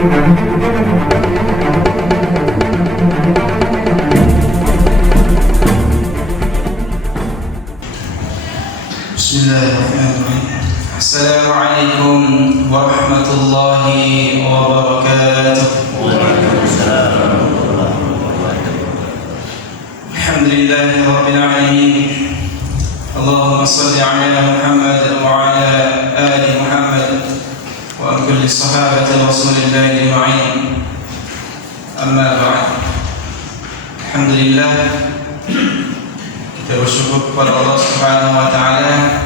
Bismillahirrahmanirrahim. Assalamualaikum warahmatullahi wabarakatuh. Alhamdulillahi rabbil alamin. Allahumma salli ala Muhammad wa ala ali Muhammad wa ala kulli sahabati Rasulillahi ajma'in. Amma ba'd. Alhamdulillah, kita bersyukur kepada Allah Subhanahu wa taala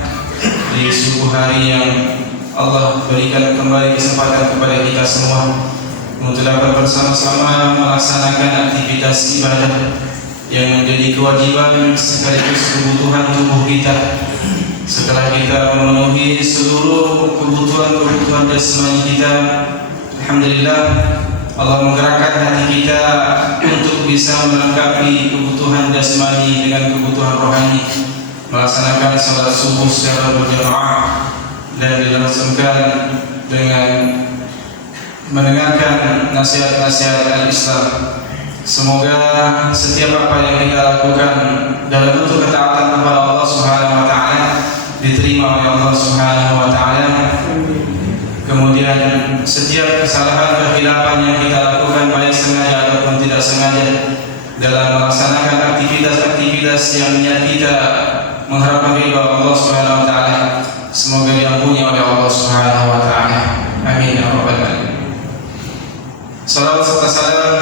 di subuh hari yang Allah berikan kembali kesempatan kepada kita semua untuk dapat bersama-sama melaksanakan aktivitas ibadah yang menjadi kewajiban sekaligus kebutuhan tubuh kita. Setelah kita memenuhi seluruh kebutuhan jasmani kita, alhamdulillah Allah menggerakkan hati kita untuk bisa melengkapi kebutuhan jasmani dengan kebutuhan rohani, melaksanakan salat subuh secara berjamaah dan dilangsungkan dengan mendengarkan nasihat-nasihat al-Islam. Semoga setiap apa yang kita lakukan dalam bentuk ketaatan kepada Allah Subhanahu wa taala diterima oleh Allah Subhanahu wa taala. Kemudian setiap kesalahan kehilapan yang kita lakukan baik sengaja ataupun tidak sengaja dalam melaksanakan aktivitas-aktivitas yang niat kita mengharapkan ridha Allah Subhanahu wa taala, semoga diampuni oleh Allah Subhanahu wa taala. Amin ya rabbal alamin. Salawat serta salam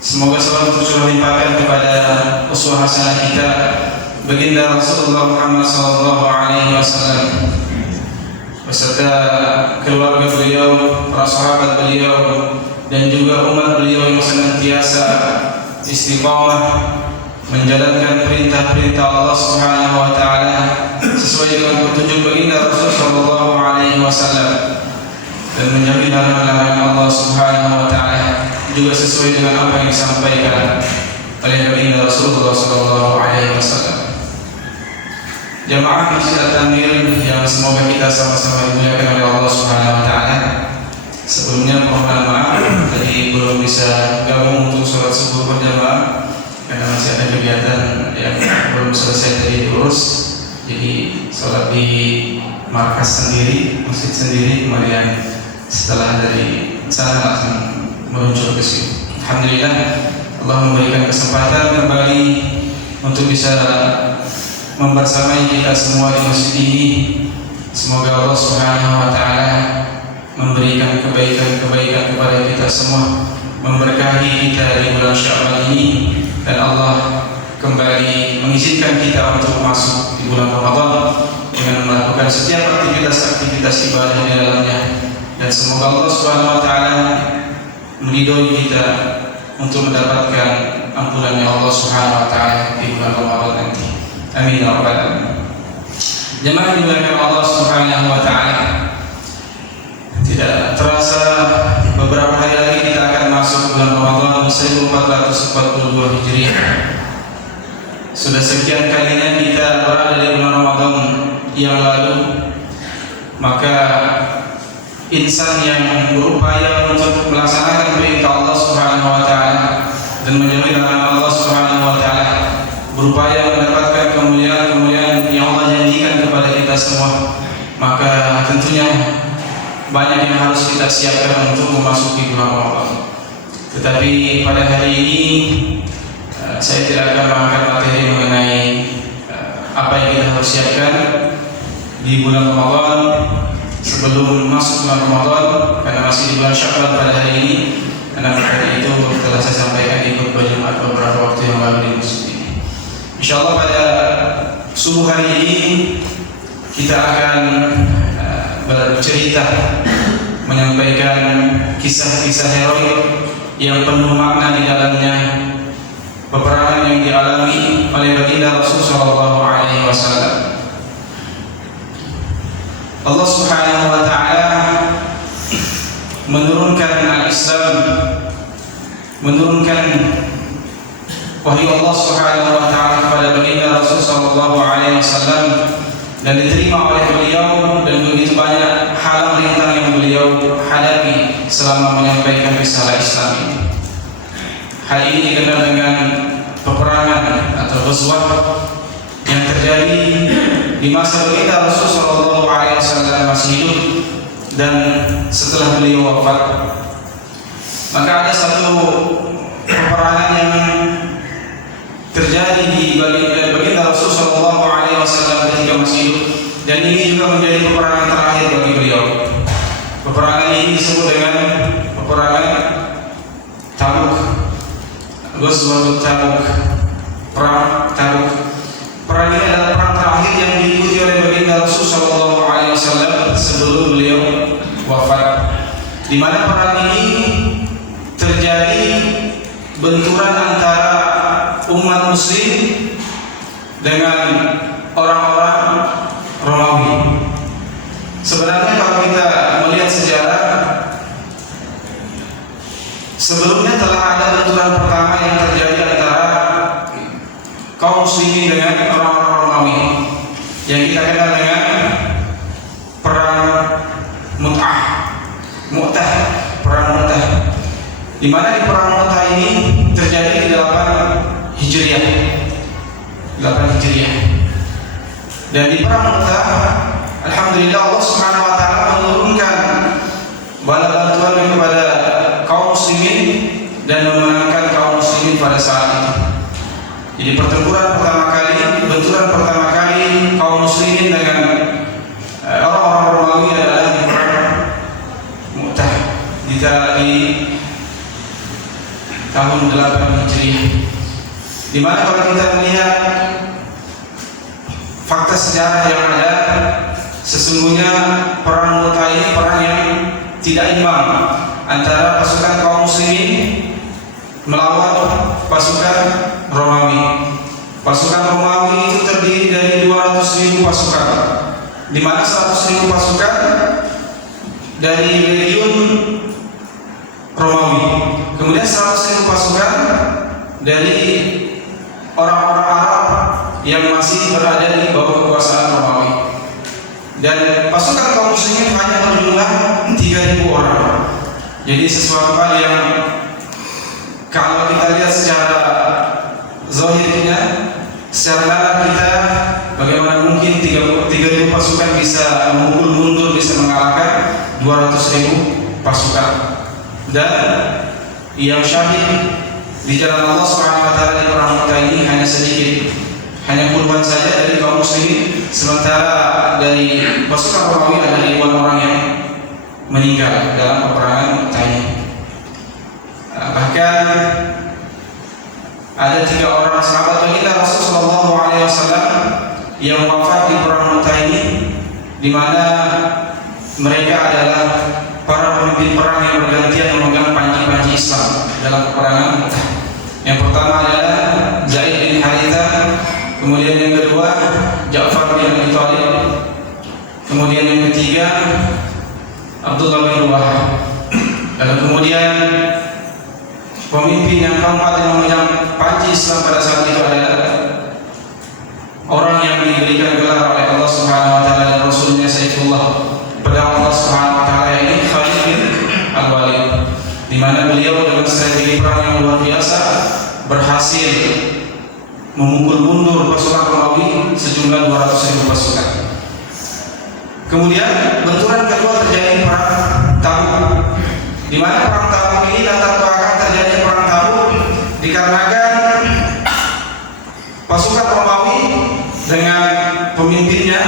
semoga selalu tercurah limpahkan kepada uswah hasanah kita baginda Rasulullah Muhammad sallallahu alaihi wasallam beserta keluarga beliau, para sahabat beliau, dan juga umat beliau yang senantiasa istiqamah menjalankan perintah-perintah Allah Subhanahu wa taala sesuai dengan petunjuk baginda Rasul sallallahu alaihi wasallam dan menjauhi larangan Allah Subhanahu wa taala juga sesuai dengan apa yang disampaikan oleh baginda Rasulullah sallallahu alaihi wasallam. Jamaah Masjid At-Tamir yang semoga kita sama-sama dimuliakan oleh Allah Subhanahu wa taala. Sebelumnya mohon maaf tadi belum bisa gabung untuk sholat subuh berjamaah karena masih ada kegiatan yang belum selesai tadi diurus. Jadi sholat di markas sendiri, masjid sendiri, kemudian setelah dari sana langsung meluncur ke sini. Alhamdulillah Allah memberikan kesempatan kembali untuk bisa membersamai kita semua di masjid ini. Semoga Allah Subhanahu wa taala memberikan kebaikan-kebaikan kepada kita semua, memberkahi kita di bulan Sya'ban ini, dan Allah kembali mengizinkan kita untuk masuk di bulan Ramadan dengan melakukan setiap aktivitas ibadah di dalamnya. Dan semoga Allah Subhanahu wa taala meridhoi kita untuk mendapatkan ampunannya Allah Subhanahu wa taala di bulan Ramadan nanti. Amin ya rabbal alamin. Jemaah dimuliakan Allah Subhanahu wa taala, tidak terasa beberapa hari lagi kita akan masuk bulan Ramadan 1442 Hijriah. Sudah sekian kalinya kita berada di bulan Ramadan yang lalu, maka insan yang berupaya untuk melaksanakan perintah Allah Subhanahu wa taala dan menjauhi larangan Allah Subhanahu wa taala, berupaya mendapatkan kemuliaan-kemuliaan yang Allah janjikan kepada kita semua, maka tentunya banyak yang harus kita siapkan untuk memasuki bulan Ramadan. Tetapi pada hari ini saya tidak akan mengangkat materi mengenai apa yang kita harus siapkan di bulan Ramadan sebelum masuk bulan Ramadan, karena masih di bulan Sya'ban pada hari ini. Karena materi itu telah saya sampaikan di khutbah Jumat beberapa waktu yang lalu di masjid ini. Insyaallah pada subuh hari ini kita akan bercerita, menyampaikan kisah-kisah heroik yang penuh makna di dalamnya, peperangan yang dialami oleh baginda Rasul sallallahu alaihi wasallam. Allah Subhanahu wa taala menurunkan al-Islam, menurunkan wahyu Allah Subhanahu wa taala kepada baginda Rasul sallallahu alaihi wasallam, dan diterima oleh beliau, dan begitu banyak halang rintang yang beliau hadapi selama menyampaikan risalah Islam ini. Hal ini dikenal dengan peperangan atau ghazwah yang terjadi di masa baginda Rasulullah SAW masih hidup dan setelah beliau wafat. Maka ada satu peperangan yang terjadi di baginda Rasulullah SAW ketika masih hidup, dan ini juga menjadi peperangan terakhir bagi beliau. Peperangan ini disebut dengan peperangan Tabuk, Ghazwatul Tabuk, perang Tabuk. Perang ini adalah perang terakhir yang diikuti oleh baginda Rasulullah SAW sebelum beliau wafat. Di mana perang ini terjadi benturan antara umat Muslim dengan orang-orang Romawi. Sebenarnya kalau kita melihat sejarah, sebelumnya telah ada benturan pertama yang terjadi antara kaum Muslimin dengan orang-orang Romawi yang kita kenal dengan perang Mu'tah, perang Mu'tah. Di mana di perang Mu'tah ini terjadi di 8 Hijriah. Dan di perang Mu'tah, alhamdulillah Allah Subhanahu wa taala menurunkan bala bantuan kepada kaum muslimin dan memenangkan kaum muslimin pada saat itu. Jadi benturan pertama kali kaum muslimin dengan orang-orang Romawi adalah di perang Mu'tah di tahun 8 Hijriah. Di mana kalau kita melihat fakta sejarah yang ada, sesungguhnya perang Mu'tah ini perang yang tidak imbang antara pasukan kaum muslimin melawan pasukan Romawi. Pasukan Romawi itu terdiri dari 200.000 pasukan, di mana 100.000 pasukan dari legiun Romawi, kemudian 100.000 pasukan dari orang-orang Arab yang masih berada di bawah kekuasaan Romawi. Dan pasukan kaum muslimin hanya berjumlah 3.000 orang. Jadi sesuatu hal yang kalau kita lihat secara zahirnya, secara nalar kita, bagaimana mungkin 3.000 pasukan bisa memukul mundur, bisa mengalahkan 200.000 pasukan. Dan yang syahid di jalan Allah Subhanahu wa taala di perang Mu'tah ini hanya sedikit, hanya puluhan saja dari kaum muslimin, sementara dari pasukan Romawi ada ribuan orang yang meninggal dalam peperangan Mu'tah ini. Bahkan ada 3 orang sahabat baginda Rasulullah SAW yang wafat di perang Mu'tah ini, di mana mereka adalah para pemimpin perang yang bergantian memegang panji-panji Islam dalam peperangan Mu'tah. Yang pertama adalah Zaid bin Harithah, kemudian yang kedua Ja'far bin Abi Thalib, kemudian yang ketiga Abdullah bin Wahab. Lalu kemudian pemimpin yang keempat yang memegang panji Islam pada saat itu adalah orang yang diberikan gelar oleh Allah Subhanahu wa taala dan Rasulnya Saifullah, pedang Allah Subhanahu wa taala, ini Khalid bin Al-Walid, di mana beliau dengan strategi perang yang luar biasa berhasil memukul mundur pasukan Romawi sejumlah 200.000 pasukan. Kemudian benturan kedua terjadi perang Tabuk, di mana perang Tabuk ini latar belakang terjadi perang Tabuk dikarenakan pasukan Romawi dengan pemimpinnya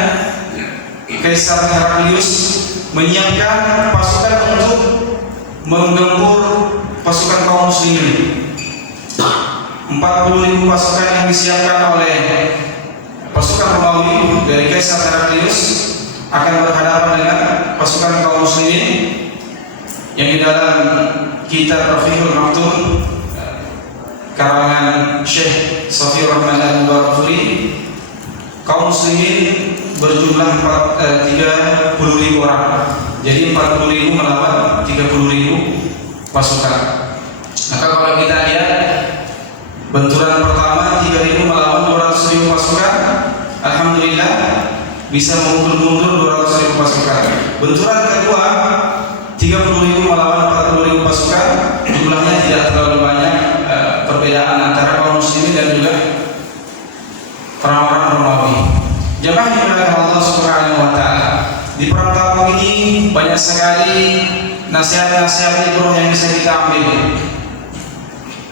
Kaisar Heraklius menyiapkan pasukan untuk menggempur pasukan kaum muslimin. 40.000 pasukan yang disiapkan oleh pasukan Romawi dari Kaisar Heraklius akan berhadapan dengan pasukan kaum muslimin yang di dalam kitab Rafiqul Maktum karangan Syekh Safi Rahman Al-Barakfuri, kaum muslimin berjumlah 30.000 orang. Jadi 40.000 melawan 30.000 pasukan. Maka kalau kita lihat benturan pertama 3.000 melawan 200.000 pasukan, alhamdulillah bisa memukul mundur 200.000 pasukan. Benturan kedua 30.000 melawan Di perang Tabuk ini banyak sekali nasihat-nasihat ibroh yang bisa kita ambil.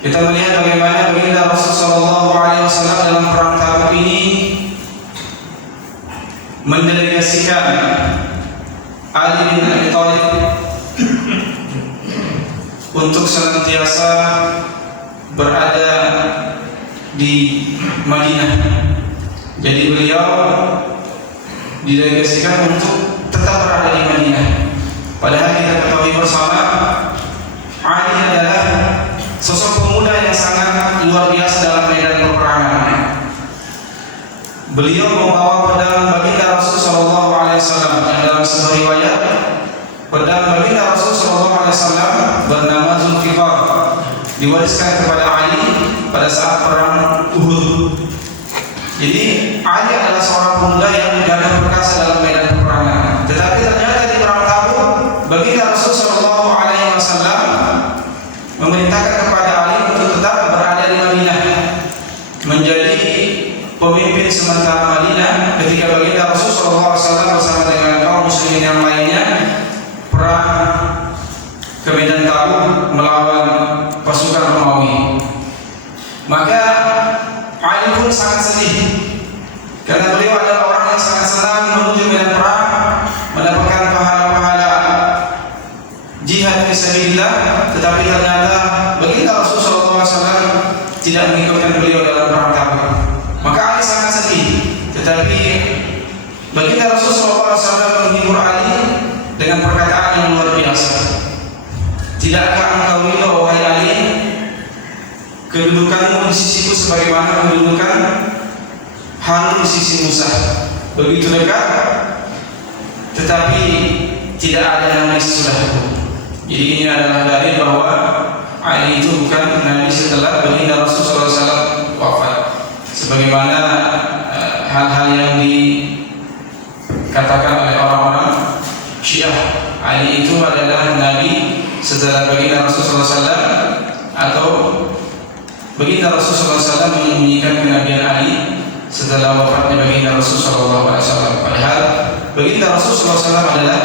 Kita melihat bagaimana baginda Rasulullah SAW dalam perang Tabuk ini mendelegasikan Ali bin Abi Thalib untuk senantiasa berada di Madinah. Jadi beliau didelegasikan untuk tetap berada di Madinah. Padahal kita ketahui bersama, Ali adalah sosok pemuda yang sangat luar biasa dalam medan peperangan. Beliau membawa pedang baginda Rasulullah SAW yang dalam sebuah riwayat pedang baginda Rasulullah SAW bernama Zulfikar diwariskan kepada Ali pada saat perang Uhud. Jadi Ali adalah seorang pemuda yang gagah perkasa dalam medan peperangan. Tetapi ternyata di perang Tabuk baginda Rasulullah SAW memerintahkan kepada Ali untuk tetap berada di Madinah, menjadi pemimpin sementara Madinah ketika baginda Rasulullah SAW bersama dengan kaum muslimin yang lainnya perang ke medan Tabuk melawan pasukan Romawi. Maka Ali pun sangat sedih karena beliau adalah orang yang sangat senang menuju medan perang, mendapatkan pahala-pahala jihad fisabilillah. Tetapi ternyata baginda Rasulullah SAW tidak mengikutkan beliau dalam perang Tabuk. Maka Ali sangat sedih. Tetapi baginda Rasulullah SAW menghibur Ali dengan perkataan yang luar biasa. Tidakkah engkau ridho wahai Ali, kedudukanmu di sisiku sebagaimana kedudukan Harun di sisi Musa, begitu dekat, tetapi tidak ada nabi sesudahku. Jadi ini adalah dalil bahwa Ali itu bukan nabi setelah baginda Rasulullah SAW wafat. Sebagaimana hal-hal yang dikatakan oleh orang-orang Syiah, Ali itu adalah nabi setelah baginda Rasulullah SAW, atau baginda Rasulullah SAW menyembunyikan kenabian Ali setelah wafatnya baginda Rasulullah SAW. Padahal baginda Rasulullah SAW adalah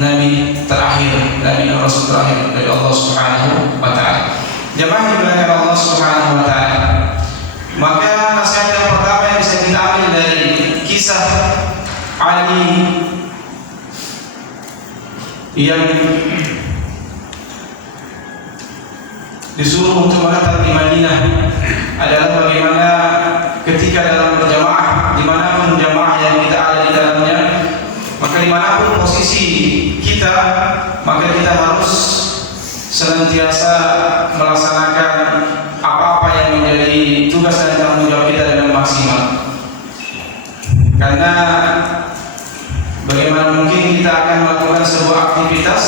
nabi terakhir, nabi Rasul terakhir dari Allah Subhanahu wa Ta'ala. Jemaah dimuliakan Allah Subhanahu wa Ta'ala. Maka nasihat yang pertama yang bisa kita ambil dari kisah Ali yang disuruh untuk menetap di Madinah adalah bagaimana ketika dalam berjamaah, dimanapun jamaah yang kita ada di dalamnya, maka dimanapun posisi kita, maka kita harus senantiasa melaksanakan apa-apa yang menjadi tugas dan tanggung jawab kita dengan maksimal. Karena bagaimana mungkin kita akan melakukan sebuah aktivitas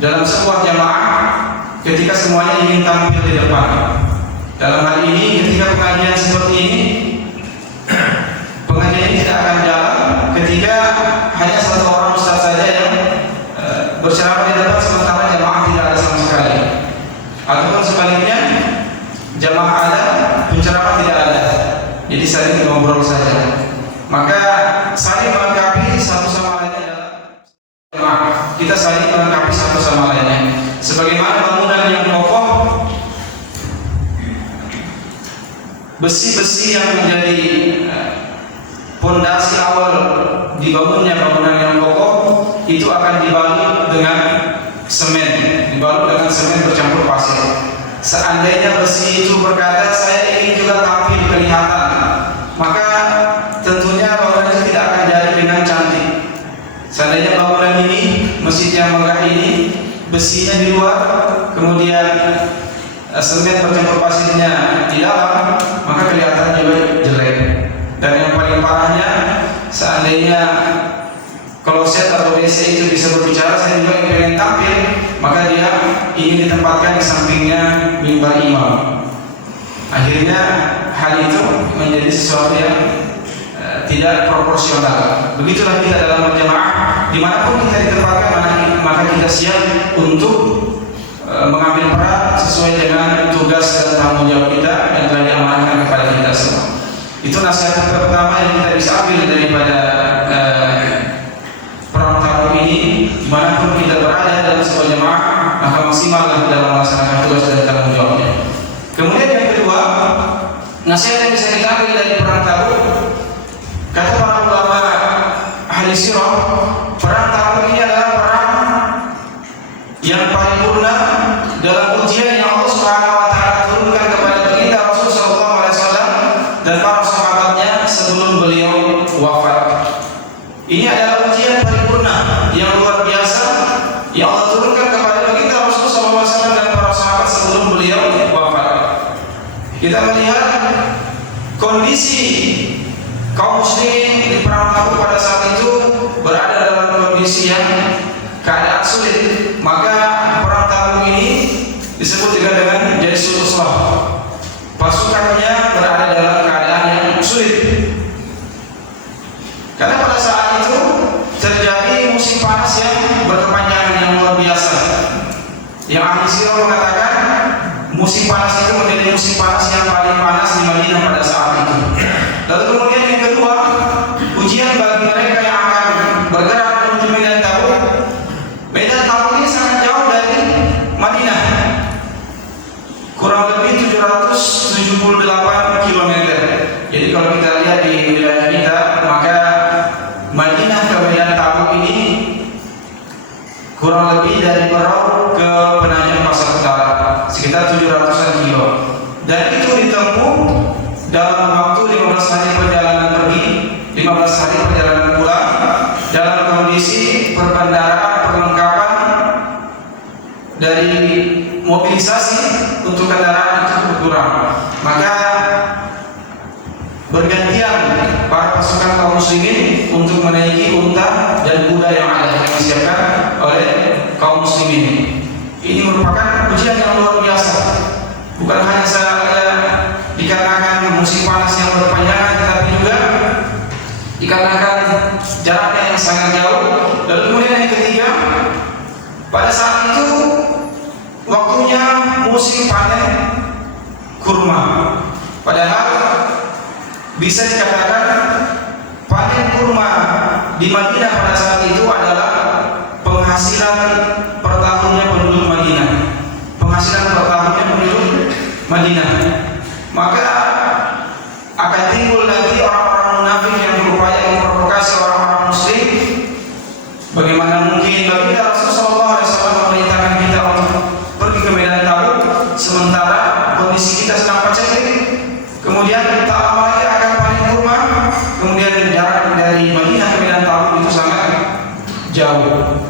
dalam sebuah jamaah ketika semuanya ingin tampil di depan. Dalam hal ini ketika pengajian seperti ini, pengajian ini tidak akan jalan ketika hanya satu orang ustaz saja yang berceramah di depan sementara jamaah tidak ada sama sekali. Ataupun sebaliknya, jamaah ada, penceramah tidak ada. Jadi saling ngobrol saja. Maka saling melengkapi satu sama lainnya dalam jamaah. Kita saling melengkapi satu sama lainnya. Sebagaimana bangunan yang kokoh, besi-besi yang menjadi pondasi awal dibangunnya bangunan yang kokoh itu akan dibalut dengan semen, dibalut dengan semen bercampur pasir. Seandainya besi itu berkata saya ingin juga tampil kelihatan, maka tentunya bangunan itu tidak akan jadi dengan cantik. Seandainya bangunan ini, masjid yang megah ini, besinya di luar, kemudian semen bercampur pasirnya di dalam, maka kelihatan juga jelek. Dan yang paling parahnya, seandainya kloset atau WC itu bisa berbicara, saya juga ingin tampil, maka dia ingin ditempatkan di sampingnya mimbar imam. Akhirnya hal itu menjadi sesuatu yang tidak proporsional. Begitulah kita dalam berjamaah, dimanapun kita ditempatkan, maka kita siap untuk mengambil peran sesuai dengan tugas dan tanggung jawab kita yang telah diamanahkan kepada kita semua. Itu nasihat pertama yang kita bisa ambil daripada perang nasihat yang bisa kita ambil dari perang Tabuk, kata para ulama ahli sirah, perang Tabuk ini adalah perang yang paripurna dalam ujian yang Allah Subhanahu wa taala turunkan kepada baginda Rasul sallallahu alaihi wasallam dan para sahabatnya sebelum beliau wafat. Ini adalah ujian paripurna yang luar biasa yang Allah turunkan kepada baginda Rasul sallallahu alaihi wasallam dan para sahabat sebelum beliau wafat. Kita melihat kondisi kaum muslimin di perang Tabuk pada saat itu berada dalam kondisi yang keadaan sulit. Maka perang Tabuk ini disebut juga dengan Jaisul Usrah. Pasukannya berada dalam keadaan yang sulit. Karena pada saat itu terjadi musim panas yang berkepanjangan yang luar biasa. Yang ahli sirah mengatakan musim panas itu menjadi musim panas yang paling panas di Madinah pada saat itu. Lalu kemudian yang kedua, ujian bagi mereka yang akan bergerak menuju Medan Tabuk. Medan Tabuk ini sangat jauh dari Madinah, kurang lebih 778 km. Jadi kalau kita lihat di wilayah kita, maka Madinah ke Medan Tabuk ini kurang lebih dari Merau ke Penajam Pasar Utara, sekitar 700-an kilo. Dan itu ditempuh dalam waktu 15 hari perjalanan pergi, 15 hari perjalanan pulang, dalam kondisi perbandaraan, perlengkapan dari mobilisasi untuk kendaraan itu berkurang. Maka bergantian para pasukan kaum muslimin untuk menaiki unta dan kuda yang ada yang disiapkan oleh kaum muslimin. Ini merupakan ujian yang luar biasa. Bukan hanya saja dikarenakan musim panas yang berkepanjangan, tetapi juga dikarenakan jaraknya yang sangat jauh. Lalu kemudian yang ketiga, pada saat itu waktunya musim panen kurma. Padahal bisa dikatakan panen kurma di Madinah pada saat itu adalah penghasilan per tahunnya penduduk Madinah. Penghasilan per tahunnya penduduk Madinah. Maka akan timbul nanti orang-orang munafik yang berupaya memprovokasi orang-orang muslim. Bagaimana mungkin baginda Rasulullah SAW memerintahkan kita untuk pergi ke Medan Tabuk sementara kondisi kita sedang paceklik. Kemudian tak lama lagi akan panen kurma. Kemudian jarak dari Madinah ke Medan Tabuk itu sangat jauh.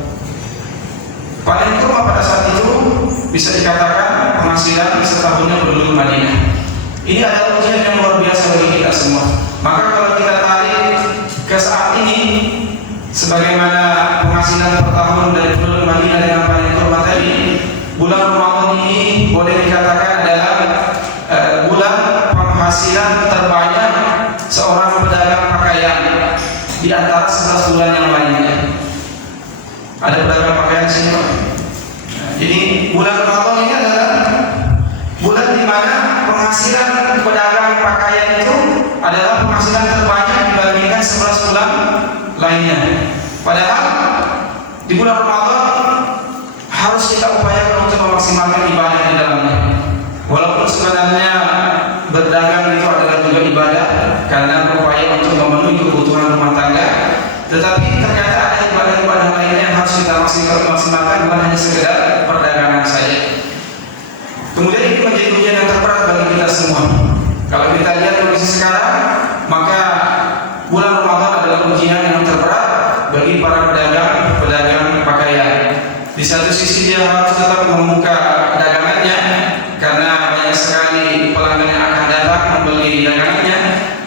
Panen kurma pada saat itu bisa dikatakan penghasilan setahunnya penduduk Madinah. Ini adalah ujian yang luar biasa bagi kita semua. Maka kalau kita tarik ke saat ini, sebagaimana penghasilan per tahun dari penduduk Madinah dengan panen kurma tadi, bulan Ramadan ini boleh dikatakan adalah bulan penghasilan terbanyak seorang pedagang pakaian di antara 11 bulan yang lainnya. Ada pedagang pakaian sini, Pak. Jadi bulan Ramadan ini adalah bulan di mana penghasilan pedagang pakaian itu adalah penghasilan terbanyak dibandingkan 11 bulan lainnya. Padahal di bulan Ramadan harus kita upayakan untuk memaksimalkan ibadah di dalamnya. Walaupun sebenarnya berdagang itu adalah juga ibadah karena berupaya untuk memenuhi kebutuhan rumah tangga, tetapi ternyata ada ibadah-ibadah lainnya yang harus kita maksimalkan, bukan hanya sekedar perdagangan saja. Kemudian ini menjadi ujian yang terberat bagi kita semua. Kalau kita lihat kondisi sekarang, maka bulan Ramadan adalah ujian yang terberat bagi para pedagang pakaian. Di satu sisi dia harus tetap membuka dagangannya karena banyak sekali pelanggan yang akan datang membeli dagangannya.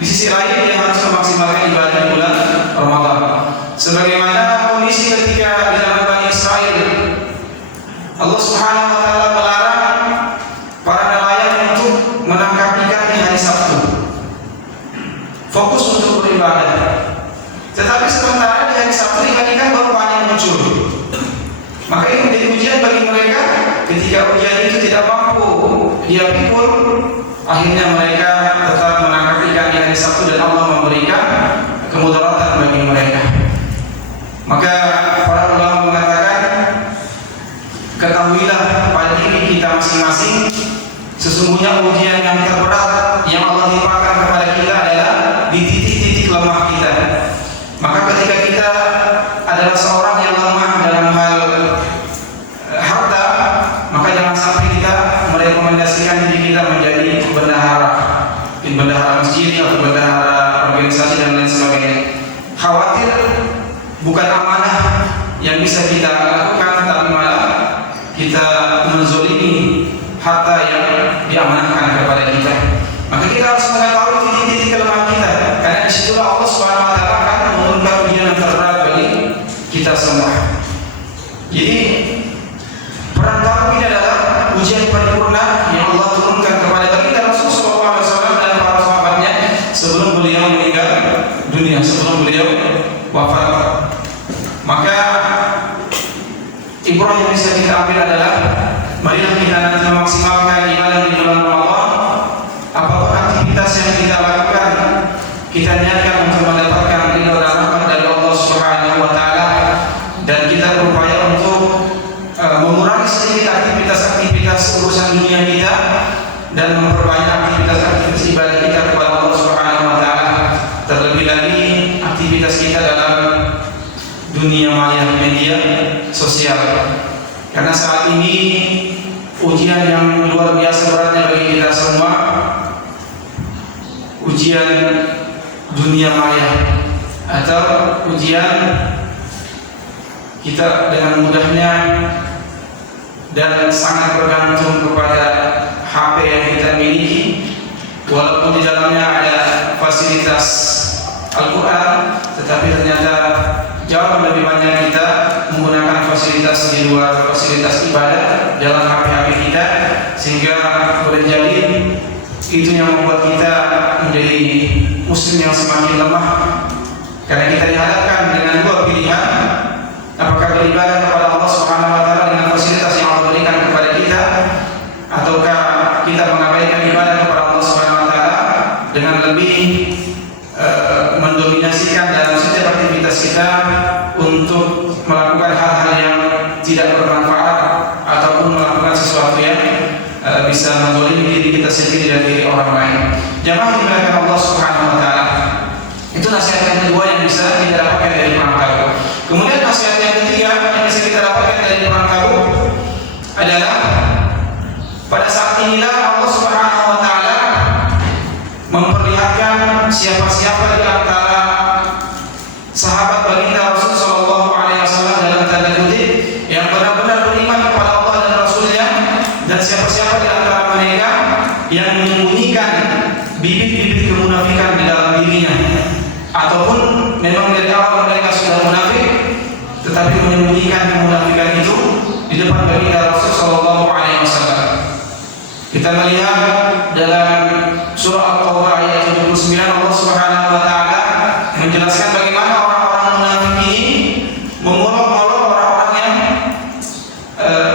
Di sisi lain dia harus memaksimalkan ibadah di bulan Ramadan. Sebagaimana kondisi ketika di zaman Bani Israel, Allah Subhanahu wa taala melarang para nelayan untuk menangkap ikan di hari Sabtu. Fokus untuk beribadah. Tetapi sementara di hari Sabtu ikan-ikan baru banyak muncul. Maka ini menjadi ujian bagi mereka. Ketika ujian itu tidak mampu dia pikul, akhirnya mereka tetap menangkap ikan di hari Sabtu dan Allah memberikan kemudaratan bagi mereka. Maka para ulama mengatakan, ketahuilah pada diri kita masing-masing, sesungguhnya ujian yang terberat yang Allah amanah yang bisa kita lakukan, tapi malah kita menzolimi harta yang diamanahkan kepada kita. Maka kita harus mengetahui titik-titik kelemahan kita, karena disitulah Allah Subhanahu Wa Taala akan menurunkan ujian yang terberat bagi kita semua. Jadi perantara ini adalah ujian paripurna yang Allah turunkan kepada baginda Rasul Sallallahu Alaihi Wasallam dan para sahabatnya sebelum beliau meninggal dunia, sebelum beliau wafat. Maka ibrah yang bisa kita ambil adalah marilah kita nanti memaksimalkan ibadah di bulan Ramadan. Apapun aktivitas yang kita lakukan, kita niatkan untuk mendapatkan ridha dan rahmat dari Allah Subhanahu Wa Taala, dan kita berupaya untuk mengurangi sedikit aktivitas urusan dunia kita dan memperbanyak aktivitas ibadah kita kepada Allah Subhanahu Wa Taala. Terlebih lagi aktivitas kita dalam dunia maya, media sosial. Karena saat ini ujian yang luar biasa beratnya bagi kita semua, ujian dunia maya atau ujian kita dengan mudahnya dan sangat bergantung kepada HP yang kita miliki, walaupun di dalamnya ada fasilitas Al-Quran, tetapi ternyata jauh lebih banyak kita menggunakan fasilitas di luar fasilitas ibadah dalam HP-HP kita, sehingga boleh jadi itu yang membuat kita menjadi muslim yang semakin lemah, karena kita dihadapkan dengan dua pilihan: apakah beribadah kepada Allah Subhanahu Wa Taala dengan fasilitas yang Allah berikan kepada kita, ataukah kita mengabaikan ibadah kepada Allah Subhanahu Wa Taala dengan lebih mendominasikan dalam setiap aktivitas kita untuk melakukan hal-hal yang tidak bermanfaat ataupun melakukan sesuatu yang bisa menzalimi diri kita sendiri dan diri orang lain. Jamaah dimuliakan Allah Subhanahu Wa Taala. Itu nasihat yang kedua yang bisa kita dapatkan dari perang Tabuk. Kemudian nasihat yang ketiga yang bisa kita dapatkan dari perang Tabuk adalah pada saat inilah Allah Subhanahu Wa Taala memperlihatkan siapa-siapa di antara sahabat baginda Rasul Sallallahu Alaihi Wasallam dalam tanda kutip yang benar-benar beriman kepada Allah dan Rasulnya, dan siapa-siapa di antara mereka yang menyembunyikan bibit-bibit kemunafikan di dalam dirinya, ataupun memang dari awal mereka sudah munafik tetapi menyembunyikan kemunafikan itu di depan baginda Rasul Sallallahu Alaihi Wasallam. Kita melihat dalam surah At-Taubah ayat 79 Allah Subhanahu Wa Taala menjelaskan bagaimana orang-orang munafik ini mengolok-olok orang-orang yang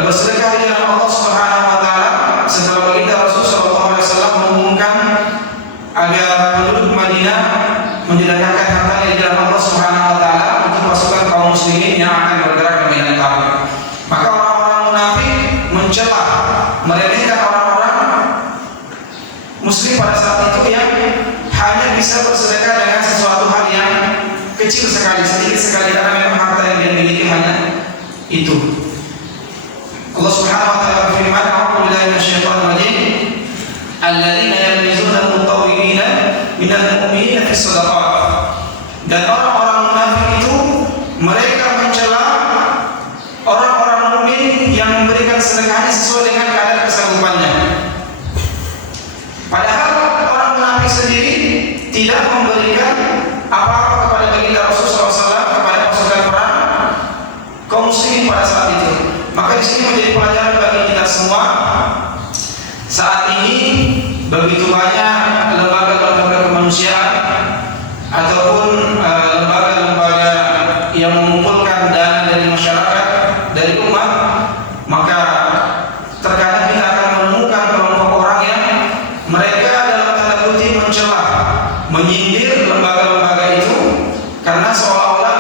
bersedekah di dalam Allah Subhanahu Wa Taala setelah baginda Rasul Sallallahu Alaihi Wasallam mengumumkan agar penduduk Madinah menjedakahkan hartanya di dalam Allah Subhanahu Wa Taala untuk pasukan kaum muslimin yang akan bergerak ke medan Tabuk. Maka orang-orang munafik mencela, meremehkan orang-orang muslim pada saat itu yang hanya bisa bersedekah dengan sesuatu hal yang kecil sekali, sedikit sekali, karena memang harta yang dia miliki hanya itu. Allah Subhanahu Wa Taala berfirman, "A'udzu billahi minasyaitonir rajim. Alladzina yalmizuna al-mutawwi'ina minal mu'minina fis shadaqat." Dan orang-orang munafik itu mereka mencela orang-orang mukmin yang memberikan sedekahnya sesuai dengan kadar kesanggupannya. Padahal orang munafik sendiri tidak memberikan apa-apa kepada baginda Rasulullah SAW, kepada pasukan perang kaum muslimin pada saat itu. Maka di sini menjadi pelajaran bagi kita semua. Saat ini begitu banyak lembaga-lembaga kemanusiaan ataupun lembaga-lembaga yang mengumpulkan dana dari masyarakat, dari umat. Maka terkadang kita akan menemukan kelompok orang yang mereka dalam tanda kutip mencela, menyindir lembaga-lembaga itu karena seolah-olah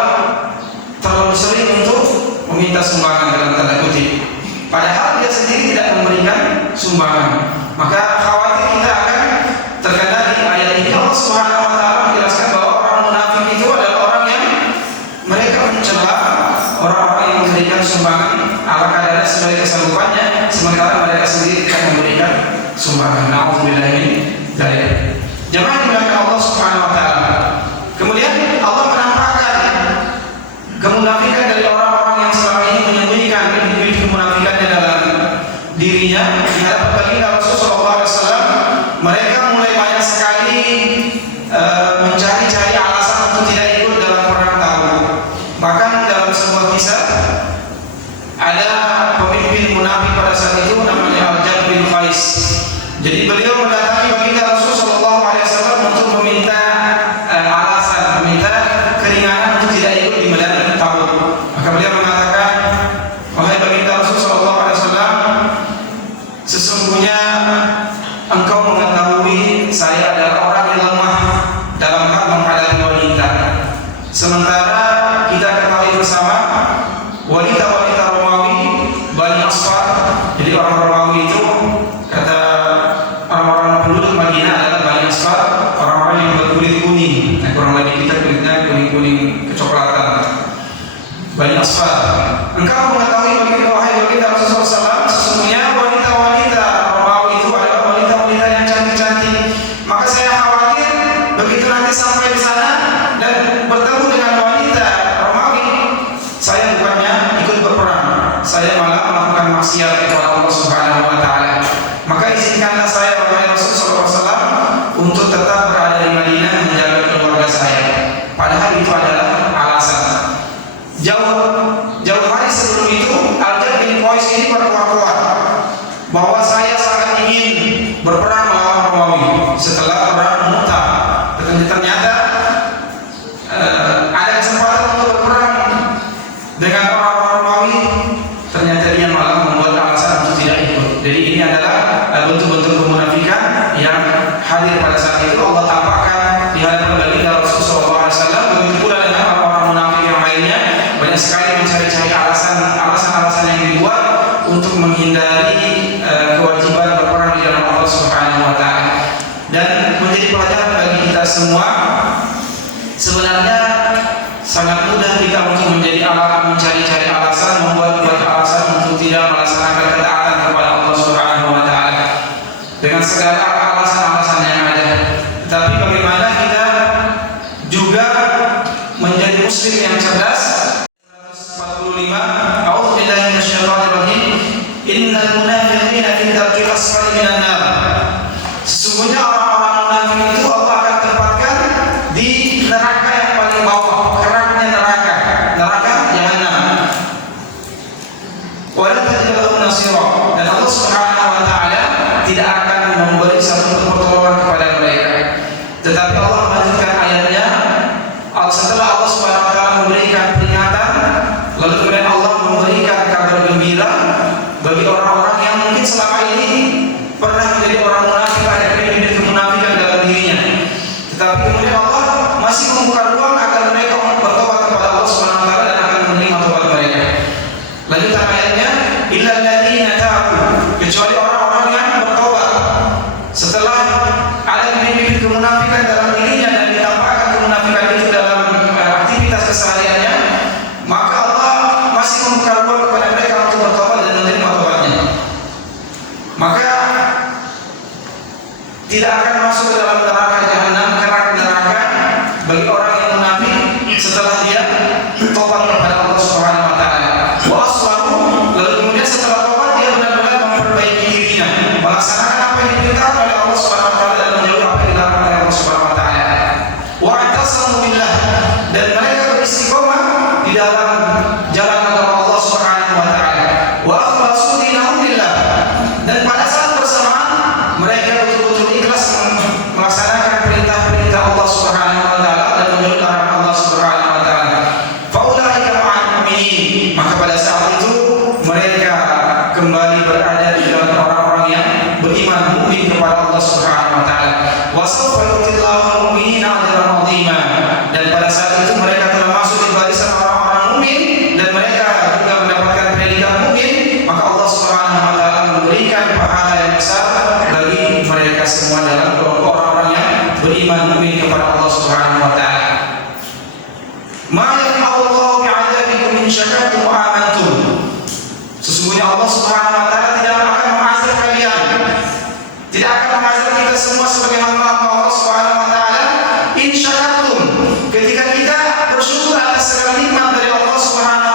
terlalu sering untuk meminta sumbangan dalam tanda kutip, padahal dia sendiri tidak memberikan sumbangan. Maka khawatir kita akan terkadang di ayat ini Allah Subhanahu Wa Taala menjelaskan bahwa orang munafik itu adalah orang yang mereka mencela orang-orang yang memberikan sumbangan ala kadarnya sebagai kesanggupannya, sementara mereka sendiri tidak memberikan sumbangan. Nauzubillah min dzalik. Jemaah dimuliakan Allah Subhanahu Wa Taala. Kemudian Allah menampakkan kemunafikan kebalikan dari orang-orang yang selama ini menyembunyikan bibit-bibit kemunafikannya dalam dirinya di hadapan baginda Rasulullah SAW, mereka mulai banyak sekali mencari-cari alasan untuk tidak ikut dalam perang Tabuk. Bahkan dalam sebuah kisah ada pemimpin munafik pada saat itu namanya Al-Jad bin Qais. Jadi beliau mendatangi baginda Rasulullah SAW untuk meminta alasan, meminta keringanan untuk tidak ikut di medan Tabuk. Maka beliau mengatakan, wahai baginda Rasulullah SAW, sesungguhnya engkau mengetahui saya adalah orang yang lemah dalam hal menghadapi wanita. Sementara kita ketahui bersama wanita-wanita Romawi Bani Asfar, jadi orang Romawi itu kata orang-orang penduduk Madinah adalah Bani Asfar, orang-orang yang berkulit kuning. Nah, kurang lebih kita kulitnya kuning-kuning kecoklatan. Bani Asfar. Engkau mengetahui baginda, wahai baginda Rasulullah SAW, sesungguhnya wanita-wanita Romawi itu adalah wanita-wanita yang cantik-cantik. Maka saya khawatir begitu nanti sampai di sana dan bertemu dengan wanita Romawi, saya bukannya ikut berperang, saya malah melakukan maksiat kepada Allah Subhanahu wa taala. Maka izinkanlah saya wahai Rasulullah SAW untuk tetap berada di Madinah menjaga keluarga saya. Padahal itu adalah alasan. Jauh hari sebelum itu Al-Jad bin Qais ini berkuat-kuat bahwa saya sangat ingin berperang melawan Romawi setelah perang Mu'tah. Ternyata ada kesempatan untuk berperang dengan orang-orang Romawi, ternyata dia malah membuat alasan untuk tidak ikut. Jadi ini adalah bentuk-bentuk kemunafikan yang hadir pada saat itu. Allah tampakkan di hadapan baginda Rasulullah SAW. Begitu pula dengan orang-orang munafik yang lainnya, banyak sekali mencari-cari alasan-alasan yang dibuat untuk menghindari kewajiban berperang di dalam Allah Subhanahu wa taala. Dan menjadi pelajaran bagi kita semua, sebenarnya sangat mudah kita untuk mencari-cari alasan, membuat alasan untuk tidak melaksanakan ketaatan kepada Allah Subhanahu wa taala dengan segala alasan-alasan yang ada. Tetapi bagaimana kita juga menjadi muslim yang cerdas? 145 A'udzubillahi minasyaitonirrajim. Innal munafiqina fi darkil asfali minan nar. Sesungguhnya orang-orang munafik itu Allah akan tempatkan di neraka yang paling bawah, keraknya neraka Jahannam. Wa la tajidu lahum nasira. Dan Allah Subhanahu wa taala tidak akan memberi satu pertolongan kepada mereka. Tetapi Allah melanjutkan ayatnya, setelah Allah Subhanahu wa taala memberikan peringatan, lalu kemudian Allah memberikan kabar gembira bagi orang-orang yang mungkin selama ini pernah menjadi orang munafik, ada bibit kemunafikan dalam dirinya. Tetapi kemudian Allah masih membuka ruang agar mereka bertobat kepada Allah Subhanahu wa taala dan akan menerima tobat mereka. Lanjutan ayatnya, illal ladzina tabu, kecuali orang-orang yang bertobat setelah ada bibit kemunafikan dalam dirinya dan ditampakkan kemunafikan itu dalam aktivitas kesehariannya, maka Allah masih membuka ruang kepada mereka untuk bertobat dan menerima tobatnya. Maka tidak akan masuk ke dalam neraka Jahannam, kerak neraka bagi orang yang munafik setelah dia tobat kepada Allah Subhanahu wa taala. Wa aslahu, lalu kemudian setelah tobat dia benar-benar memperbaiki dirinya, melaksanakan apa yang diperintahkan oleh Allah Subhanahu wa taala dan menjauhi apa yang dilarang oleh Allah Subhanahu wa taala. Wa i'tasamu billah, dan mereka beristiqomah di dalam jalan agama Allah Subhanahu wa taala. Wa akhlasu dinahum lillah, dan pada saat bersamaan mereka betul-betul ikhlas melaksanakan perintah-perintah Allah Subhanahu wa taala dan menjauhi larangan Allah Subhanahu wa taala. Faulaika ma'al mu'minin, maka pada saat itu mereka kembali berada di dalam orang-orang yang beriman, mukmin kepada Allah Subhanahu wa taala. Wa sawfa yu'tillahu al-mu'minina ajran 'azima, dan pada saat itu mereka telah masuk di barisan orang-orang mukmin dan mereka juga mendapatkan predikat mukmin, maka Allah Subhanahu wa taala memberikan pahala yang besar bagi mereka semua dalam kelompok orang-orang yang beriman mukmin kepada Allah Subhanahu wa taala. Ma yaqulullahu bi'adabikum in syakartum wa amantum. Sesungguhnya Allah Subhanahu wa taala tidak akan mengazab kalian, tidak akan mengazab kita semua sebagai hamba Allah Subhanahu wa taala in syakartum, ketika kita bersyukur atas segala nikmat dari Allah Subhanahu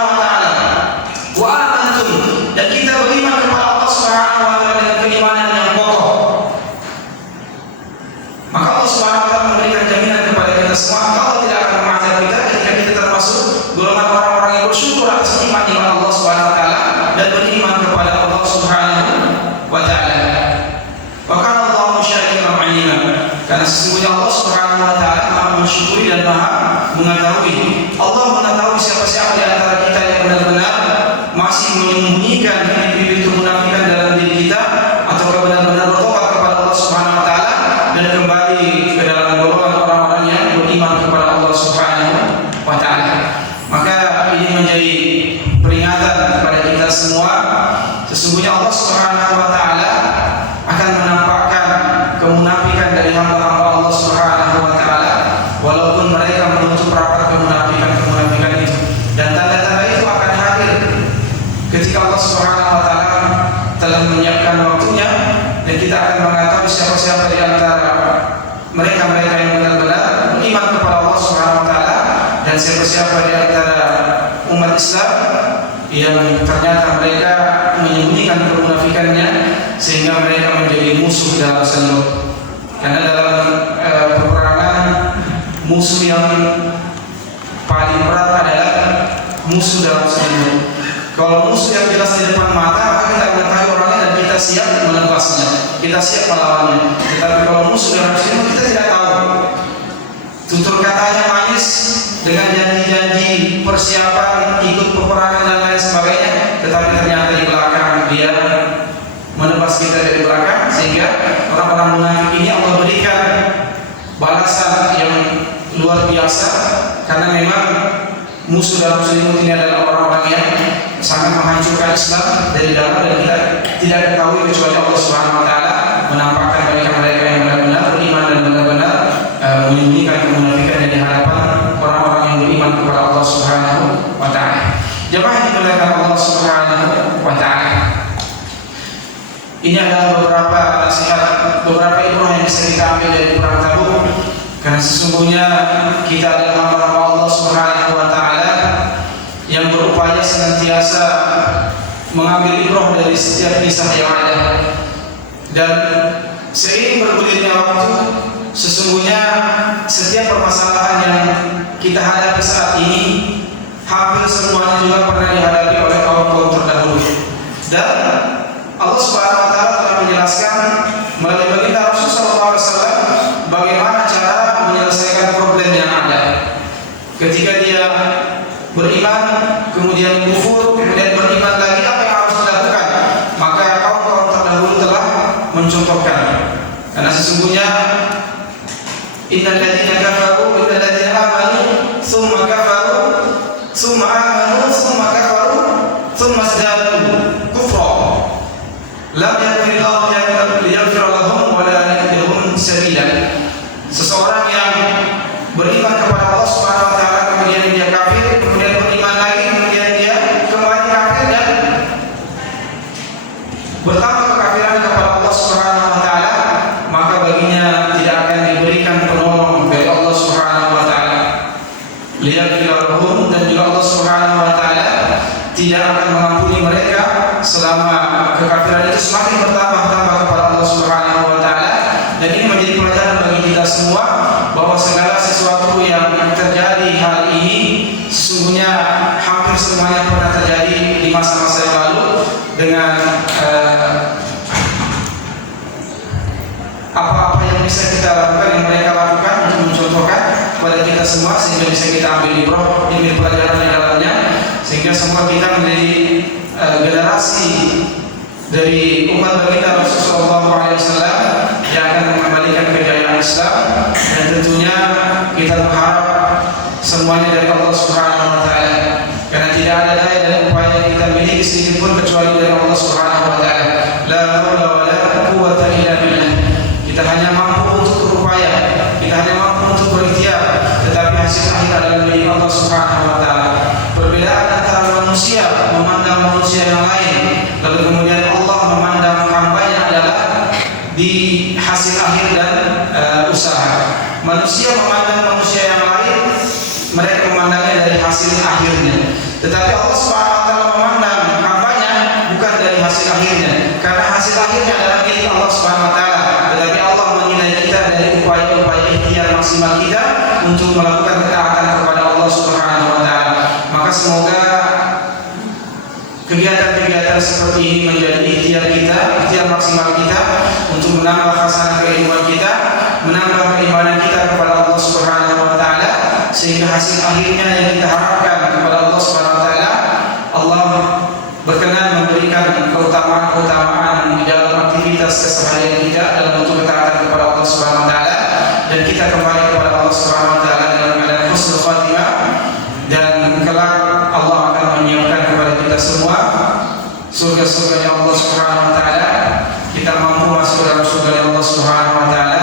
iman Allah Subhanahu wa taala dan beriman kepada Allah Subhanahu wa taala. Wa kana Allahu syakiran 'alima. Karena sesungguhnya Allah Subhanahu wa taala Maha mensyukuri dan Maha mengetahui. Allah mengetahui siapa-siapa di antara kita yang benar-benar masih menyembunyikan bibit-bibit kemunafikan dalam diri kita atau benar-benar bertobat kepada Allah Subhanahu wa taala dan kembali ke dalam golongan orang-orang yang beriman kepada Allah Subhanahu wa taala. Maka ini menjadi peringatan kepada kita semua, sesungguhnya Allah Subhanahu wa taala akan menampakkan kemunafikan dari hamba-hamba Allah Subhanahu wa taala walaupun mereka menutup rapat kemunafikan itu, dan tanda-tanda itu akan hadir ketika Allah Subhanahu wa taala telah menyiapkan waktunya dan kita akan mengetahui siapa-siapa di antara mereka-mereka yang benar-benar beriman kepada Allah Subhanahu wa taala dan siapa-siapa di antara umat Islam yang ternyata mereka menyembunyikan kemunafikannya sehingga mereka menjadi musuh dalam seluruh. Karena dalam peperangan musuh yang paling berat adalah musuh dalam seluruh. Kalau musuh yang jelas di depan mata, maka kita mengetahui orangnya dan kita siap menebasnya, kita siap melawannya. Tetapi kalau musuh dalam seluruh kita tidak tahu. Tutur katanya manis dengan janji-janji persiapan ikut peperangan dan lain sebagainya, tetapi ternyata di belakang dia menebas kita dari belakang, sehingga orang-orang munafik ini Allah berikan balasan yang luar biasa karena memang musuh dalam selimut ini adalah orang-orang yang sangat menghancurkan Islam dari dalam, dan kita tidak ketahui kecuali Allah Subhanahu wa taala menampakkan mereka-mereka yang benar-benar beriman dan benar-benar menyembunyikan kemunafikan di hadapan orang-orang yang beriman kepada Allah Subhanahu wa taala. Jemaah yang dimuliakan Allah Subhanahu wa taala, ini adalah beberapa nasihat, beberapa ibrah yang bisa kita ambil dari perang Tabuk. Karena sesungguhnya kita adalah hamba-hamba Allah Subhanahu wa taala yang berupaya senantiasa mengambil ibrah dari setiap kisah yang ada. Dan seiring bergulirnya waktu, sesungguhnya setiap permasalahan yang kita hadapi saat ini hampir semuanya juga pernah dihadapi oleh kaum-kaum terdahulu. Dan Allah Subhanahu wa taala telah menjelaskan melalui baginda Rasul sallallahu alaihi wasallam bagaimana cara menyelesaikan problem yang ada. Ketika dia beriman, kemudian kufur, kemudian beriman lagi, apa yang harus dilakukan? Maka kaum-kaum terdahulu telah mencontohkan. Karena sesungguhnya innal ladzina kafaru innal ladzina amanu tsumma kafaru tsumma amanu tsumma kafaru tsumma izdadu kufra lam yakfirullahu liyaghfir lahum wa la yahdihum sabila. Seseorang yang beriman kepada Allah Subhanahu wa taala kemudian dia kafir, kemudian beriman lagi, kemudian dia kembali kafir dan bertambah kekafiran kepada Allah Subhanahu wa taala, maka baginya tidak akan diberikan penolong dari Allah Subhanahu wa taala. Liyaghfir lahum, dan juga Allah Subhanahu wa taala tidak akan mengampuni mereka selama kekafiran itu semakin bertambah-tambah kepada Allah Subhanahu wa taala. Dan ini menjadi pelajaran bagi kita semua bahwa segala sesuatu yang terjadi hari ini sesungguhnya hampir semuanya pernah terjadi di masa-masa yang lalu dengan apa-apa yang bisa kita lakukan, yang mereka lakukan untuk mencontohkan kepada kita semua sehingga bisa kita ambil ibrah, ambil pelajaran di dalamnya, sehingga semua kita menjadi generasi dari umat baginda Rasulullah SAW yang akan mengembalikan kejayaan Islam. Dan tentunya kita berharap semuanya dari Allah Subhanahu wa taala, karena tidak ada daya dan upaya yang kita miliki sedikit pun kecuali dari Allah Subhanahu wa taala. La haula wa la quwwata illa billah. Kita hanya mampu untuk berupaya, kita hanya mampu untuk berikhtiar, tetapi hasil akhir adalah milik Allah Subhanahu wa taala. Perbedaan antara manusia memandang manusia yang lain, lalu kemudian Allah memandang hambanya adalah di hasil akhir dan usaha. Manusia memandang manusia yang lain, mereka memandangnya dari hasil akhirnya. Tetapi Allah Subhanahu wa taala memandang hambanya bukan dari hasil akhirnya, karena hasil akhirnya adalah milik Allah Subhanahu wa taala. Tetapi Allah menilai kita dari upaya-upaya ikhtiar maksimal kita untuk melakukan ketaatan kepada Allah Subhanahu wa taala. Maka semoga kegiatan-kegiatan seperti ini menjadi ikhtiar maksimal kita untuk menambah hasanah keilmuan kita, menambah keimanan kita kepada Allah Subhanahu wa taala, sehingga hasil akhirnya yang kita harapkan kepada Allah Subhanahu wa taala, Allah berkenan memberikan keutamaan-keutamaan di dalam aktivitas keseharian kita dalam bentuk ketaatan kepada Allah Subhanahu wa taala, dan kita kembali kepada Allah Subhanahu wa taala dalam keadaan husnul khatimah, dan kelak Allah akan menyiapkan kepada kita semua surga-surganya Allah Subhanahu wa taala. Kita mampu masuk dalam surga Allah Subhanahu wa taala